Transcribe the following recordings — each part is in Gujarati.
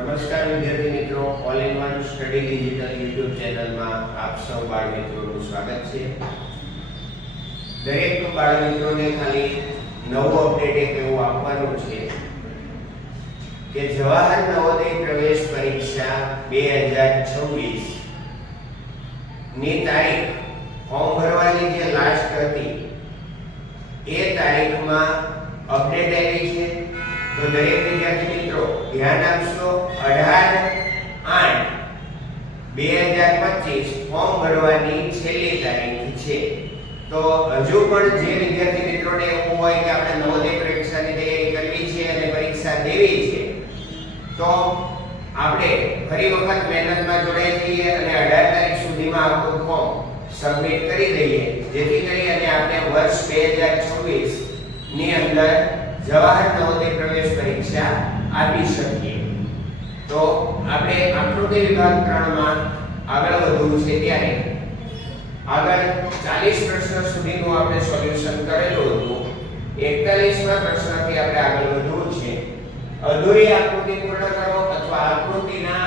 નમસ્કાર વિદ્યાર્થી મિત્રો all in one study digital YouTube ચેનલમાં આપ સૌ બાળ મિત્રોનું સ્વાગત છે. દરેક બાળ મિત્રોને ખાલી નવું અપડેટ એક એવું આપવાનું છે કે જવાહર નવોદય પ્રવેશ પરીક્ષા બે હજાર છવ્વીસની તારીખ, ફોર્મ ભરવાની જે લાસ્ટ હતી, એ તારીખમાં અપડેટ આવી છે. તો દરેક વિદ્યાર્થી મિત્રો, ધ્યાન આપશો. અઢાર, આઠ, બે હજાર પચીસ ફોર્મ ભરવાની છેલ્લી તારીખ છે. તો હજુ પણ જે વિદ્યાર્થી મિત્રોને એવું હોય કે આપણે નવોદય પરીક્ષાની તૈયારી કરવી છે અને પરીક્ષા દેવી છે, તો આપણે ફરી વખત મહેનતમાં જોડાઈ જઈએ અને અઢાર તારીખ સુધીમાં આપણું ફોર્મ સબમિટ કરી દઈએ. જેથી કરી અને આપણે વર્ષ બે હજાર છવ્વીસની અંદર જવાહર નવોદય પ્રવેશ પરીક્ષા આપી શકીએ. તો આપણે આકૃતિ વિભાગ 3 માં આગળ વધવું છે ત્યારે આગળ 40 પ્રશ્ન સુધીનું આપણે સોલ્યુશન કરેલું હતું. 41માં પ્રશ્નથી આપણે આગળ વધવું છે. અધૂરી આકૃતિ પૂર્ણ કરો અથવા આકૃતિના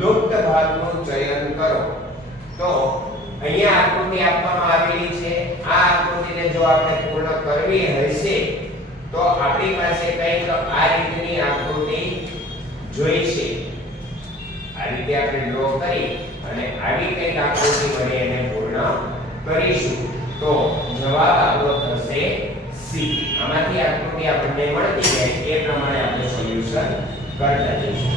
લુપ્ત ભાગનું ચયન કરો. તો અહીંયા આકૃતિ આપવામાં આવેલી છે. આ આકૃતિને જો આપણે પૂર્ણ કરવી હશે, તો આપણી પાસે કંઈક આ રીતની આકૃતિ જોઈશે. આ રીતે આપણે ડ્રો કરી અને આવી કંઈક આકૃતિ વડે એને પૂર્ણ કરીશું. તો જવાબ આપણો થશે સી આમાંથી આકૃતિ આપણને મળતી જાય એ પ્રમાણે આપણે સોલ્યુશન કરતા જઈશું.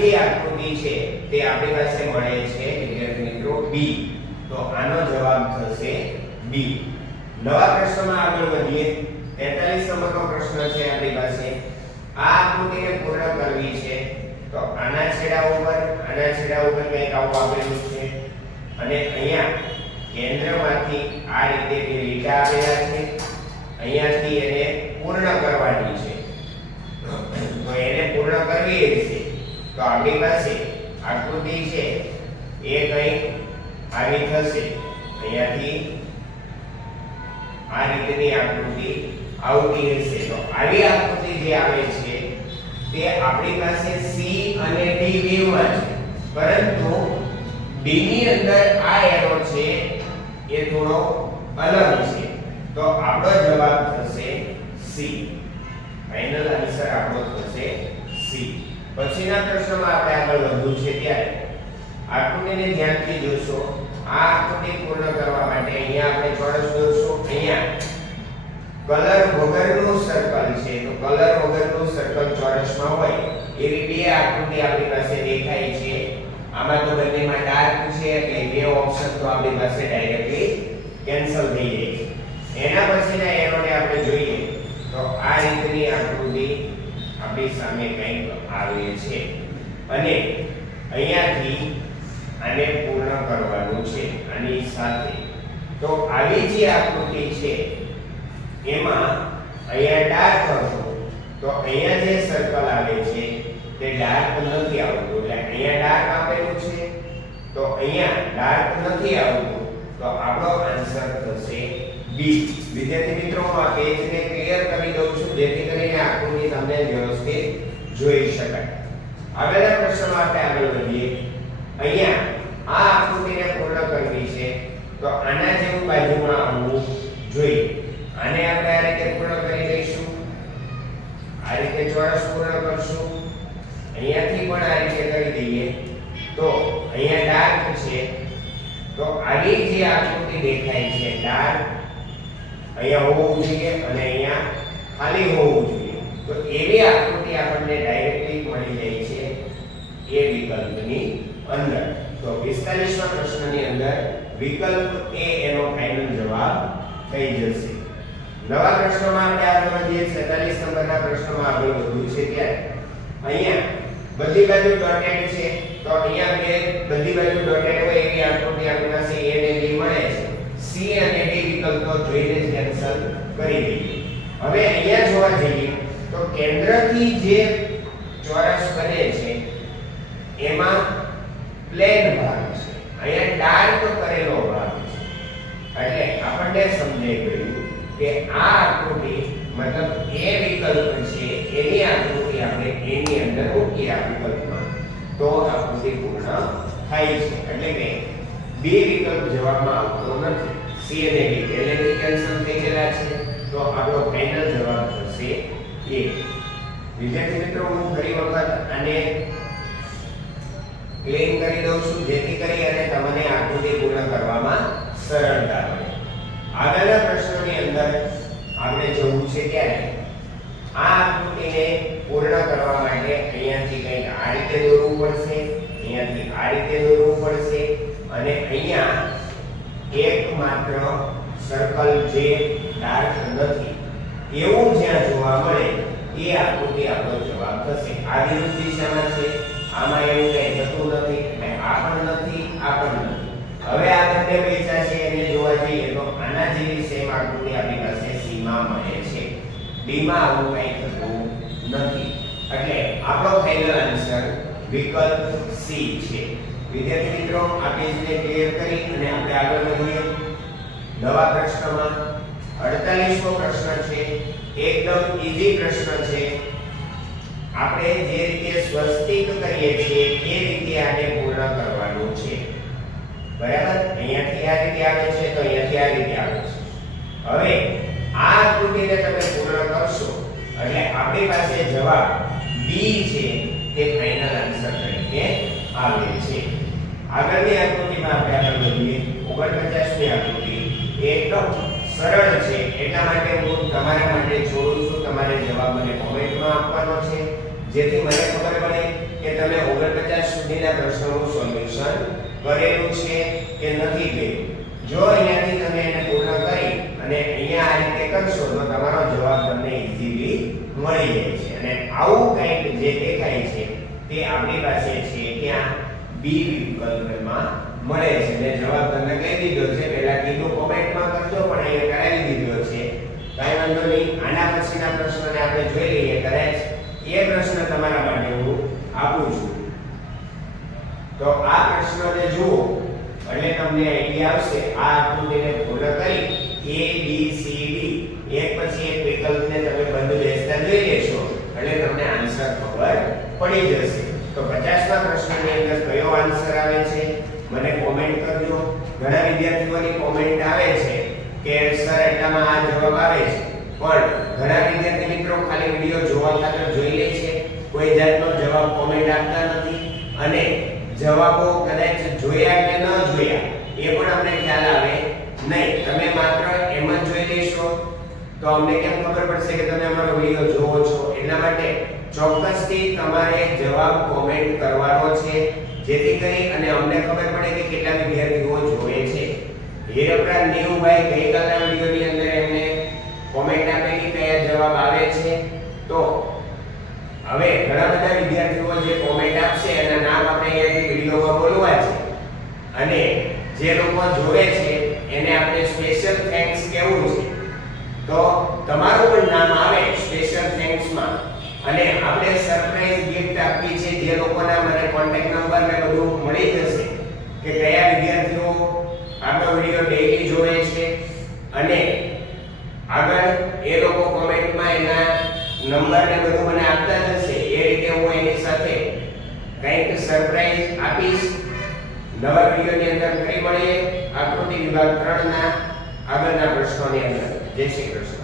જે આકૃતિ છે, તે આપણી પાસે મળે છે, વિદ્યાર્થી મિત્રો બી તો આનો જવાબ થશે બી નવા પ્રશ્નમાં આગળ વધીએ. 43 નંબરનો પ્રશ્ન છે આપણી પાસે. આ આકૃતિને પૂર્ણ કરવી છે. તો આના છેડા ઉપર, આના છેડા ઉપર કંઈક આવું આપેલું છે. અને અહીંયા કેન્દ્રમાંથી આ રીતે બે લીટા આપેલા છે, અહીંયાથી એને પૂર્ણ કરવાની છે. તો એને પૂર્ણ કરવી છે તો આપણી પાસે આકૃતિ છે, એ કંઈક આવી થશે. અહીંયાથી આ રીતની આકૃતિ આવતી હશે તો આવી આકૃતિ જે આવે છે, તે આપણી પાસે C અને D બેમાં છે. પરંતુ D ની અંદર આ એરો છે, એ થોડો અલગ છે. તો આપણો જવાબ થશે C. ફાઇનલ આન્સર આપણો થશે C. પછીના પ્રશ્નમાં આપણે આગળ વધવું છે ત્યારે આકૃતિને ધ્યાનથી જોશો. આ આકૃતિ પૂર્ણ કરવા માટે અહીંયા આપણે ચોરસ દોરશો. અહીંયા કલર વગરનું સર્કલ છે. તો કલર વગરનું સર્કલ ચોરસમાં હોય એવી બે આકૃતિ આપણી પાસે દેખાય છે. આમાં તો બંનેમાં ડાર્ક છે એટલે બે ઓપ્શન તો આપણી પાસે ડાયરેક્ટલી કેન્સલ થઈ જાય છે. એના પછીના એરોને આપણે જોઈએ તો આ રીતની આકૃતિ આપણી સામે કંઈક આવે છે. અને અહીંયાથી આને પૂર્ણ કરવાનું છે આની સાથે. તો આવી જે આકૃતિ છે, એમાં અહીંયા ડાર્ક કરશો તો અહીંયા જે સર્કલ આવે છે, તે ડાર્ક નથી આવતું. એટલે અહીંયા ડાર્ક આપેલું છે. તો અહીંયા ડાર્ક નથી આવતું. તો આપણો આન્સર થશે બી વિદ્યાર્થી મિત્રો, હું આ પેજને ક્લિયર કરી દઉં છું. જેથી કરીને આકૃતિ તમને વ્યવસ્થિત જોઈ શકાય. આગળના પ્રશ્નમાં આપણે આગળ વધીએ. અહીંયા આ આકૃતિને પૂર્ણ કરવી છે, તો આના જેવું બાજુમાં આવવું જોઈએ. આને આપણે આ રીતે પૂર્ણ કરી દઈશું. આ રીતે ચોરસ પૂર્ણ કરશું. અહીંયાથી પણ આ રીતે કરી દઈએ. તો અહીંયા ડાર્ક છે. તો આવી જે આકૃતિ દેખાય છે, ડાર્ક, અહીંયા હોવું જોઈએ અને અહીંયા ખાલી હોવું જોઈએ. તો એવી આકૃતિ આપણને ડાયરેક્ટલી મળી જાય છે એ વિકલ્પની અંદર. તો 45મા પ્રશ્નની અંદર વિકલ્પ એ એનો ફાઇનલ જવાબ થઈ જશે. નવા પ્રશ્નમાં આપણે આગળ વધીએ 46 નંબરના પ્રશ્નમાં આગળ વધવું છે ત્યારે અહીંયા બધી બાજુ ડોટેડ છે, તો અહીંયા બે બધી બાજુ ડોટેડ હોય એવી આકૃતિ આપણી પાસે A અને D મળે છે. C અને D વિકલ્પો જોઈને કેન્સલ કરી દઈએ. હવે અહીંયા જોવા જઈએ તો કેન્દ્રથી જે ચોરસ બને છે, એમાં પ્લેન ભાગ છે. અહીંયા ડાર્ક કરેલો ભાગ છે. એટલે આપણને સમજાઈ ગયું કે આ આકૃતિ મતલબ એ વિકલ્પ છે, એની આકૃતિ આપણે એની અંદર મૂકીએ આ વિકલ્પમાં. તો આકૃતિ પૂર્ણ થાય છે. એટલે કે બી વિકલ્પ જવાબમાં આવતો નથી. સી અને ડી પહેલેથી કેન્સલ થઈ ગયેલા છે. તો આપણો ફાઇનલ જવાબ થશે એ વિદ્યાર્થી મિત્રો, હું ફરી વખત આને ક્લીન કરી દઉં છું, જેથી કરી અને તમને આકૃતિ પૂર્ણ કરવામાં સરળતા રહે આગળના પ્રશ્નોની અંદર આપણે જોવું છે ત્યારે આ આકૃતિને પૂર્ણ કરવા માટે અહીંયાથી કંઈક આ રીતે દોરવું પડશે, અહીંયાથી આ રીતે દોરવું પડશે અને અહીંયા એક માત્ર સર્કલ જે ડાર્ક નથી. એવું એ આકૃતિ આપણો જવાબ થશે. આ વિરુદ્ધ દિશામાં છે. આમાં એવું કંઈ થતું નથી એટલે આ પણ નથી, આ પણ નથી. હવે આ બંને પૈસા છે એને જોવા જઈએ તો આના જેવી સેમ આકૃતિ આપણી પાસે સીમાં મળે છે. બીમાં આવું કંઈ થતું નથી. એટલે આપણો ફાઇનલ આન્સર વિકલ્પ સી છે. વિદ્યાર્થી મિત્રો આ પેજને ક્લિયર કરી અને આપણે આગળ વધીએ. નવા પ્રશ્નમાં 48મો પ્રશ્ન છે. એકદમ ઈઝી પ્રશ્ન છે. આપણે જે રીતે સ્વસ્તિક કરીએ છીએ, એ રીતે આને પૂર્ણ કરવાનું છે. બરાબર? અહીંયાથી આ રીતે આવે છે, તો અહીંયાથી આ રીતે આવે છે. હવે, આ આકૃતિને તમે પૂર્ણ કરશો, એટલે આપણી પાસે જવાબ બી છે તે ફાઇનલ આન્સર તરીકે આવે છે. આગળની આકૃતિમાં આપણે આગળ વધીએ. 49મી આકૃતિ. એકદમ સરળ છે. એટલા માટે હું તમારા માટે છોડું છું. તમારે જવાબ મને કોમેન્ટમાં આપવાનો છે. જેથી મને ખબર પડે કે તમે 49 સુધીના પ્રશ્નોનું સોલ્યુશન કરેલું છે કે નથી કર્યું જો અહીંયાથી તમે એને પૂર્ણ કરી અને અહીંયા આ રીતે કરશો, તો તમારો જવાબ તમને ઈઝીલી મળી જાય છે. અને આવું કંઈક જે દેખાય છે તે આપણી પાસે છે ત્યાં બી વિકલ્પમાં મળે છે. એટલે જવાબ તમને કહી દીધો છે. પહેલા કીધું કોમેન્ટમાં કરજો, પણ અહીંયા કરાવી દીધો છે. કાંઈ વાંધો નહીં. આના પછીના પ્રશ્નને આપણે જોઈ લઈએ. કદાચ એ પ્રશ્ન તમારા માટે હું આપું છું. તો આ પ્રશ્નને જુઓ. એટલે તમને આઈડિયા આવશે. આ આકૃતિને પૂર્ણ કરી. એ બી સી ડી એક પછી એક વિકલ્પને તમે બંધ બેસતા જોઈ લેશો. એટલે તમને આન્સર ખબર પડી જશે. તો 50મા પ્રશ્નની અંદર કયો આન્સર આવે છે? મને કોમેન્ટ કરજો. ઘણા વિદ્યાર્થીઓની કોમેન્ટ આવે છે કે, સર એટલામાં આ જવાબ આવે છે. પણ ઘણા વિદ્યાર્થી મિત્રો ખાલી વીડિયો જોવા ખાતર જોઈ લે છે. કોઈ જાતનો જવાબ કોમેન્ટ આપતા નથી. અને જવાબો કદાચ જોયા કે ન જોયા, એ પણ અમને ખ્યાલ આવે. નહીં, તમે માત્ર એમ જ જોઈ લેશો. તો અમને કેમ ખબર પડશે કે તમે અમારો વીડિયો જોવો છો? એટલા માટે ચોક્કસથી તમારે જવાબ કોમેન્ટ કરવાનો છે. જેથી કરી અને અમને ખબર પડે કે કેટલા વિદ્યાર્થીઓ જોવે છે. હીરપરા નીરુભાઈ ગઈકાલના વિડીયોની અંદર એમને કોમેન્ટ આપેલી કયા જવાબ આવે છે. તો હવે ઘણા બધા વિદ્યાર્થીઓ જે કોમેન્ટ આપશે એના નામ આપણે અહીંયાથી વિડીયોમાં બોલવા છે. અને જે લોકો જોવે છે, એને આપણે સ્પેશિયલ થેન્ક્સ કહેવું છે તો તમારું પણ નામ આવે સ્પેશિયલ થેન્ક્સમાં આપણે સરપ્રાઈઝ ગિફ્ટ આપવી છે જે લોકોના મને કોન્ટેક્ટ નંબર ને બધું મળી જશે કે કયા વિદ્યાર્થીઓ આપણો વીડિયો ડેઈલી જોવે છે. અને આગળ એ લોકો કોમેન્ટમાં એના નંબર ને બધું મને આપતા જશે. એ રીતે હું એની સાથે કંઈક સરપ્રાઈઝ આપીશ. નવા વિડીયોની અંદર ફરી મળીએ. આકૃતિ વિભાગ ત્રણના આગળના પ્રશ્નોની અંદર. જય શ્રી કૃષ્ણ.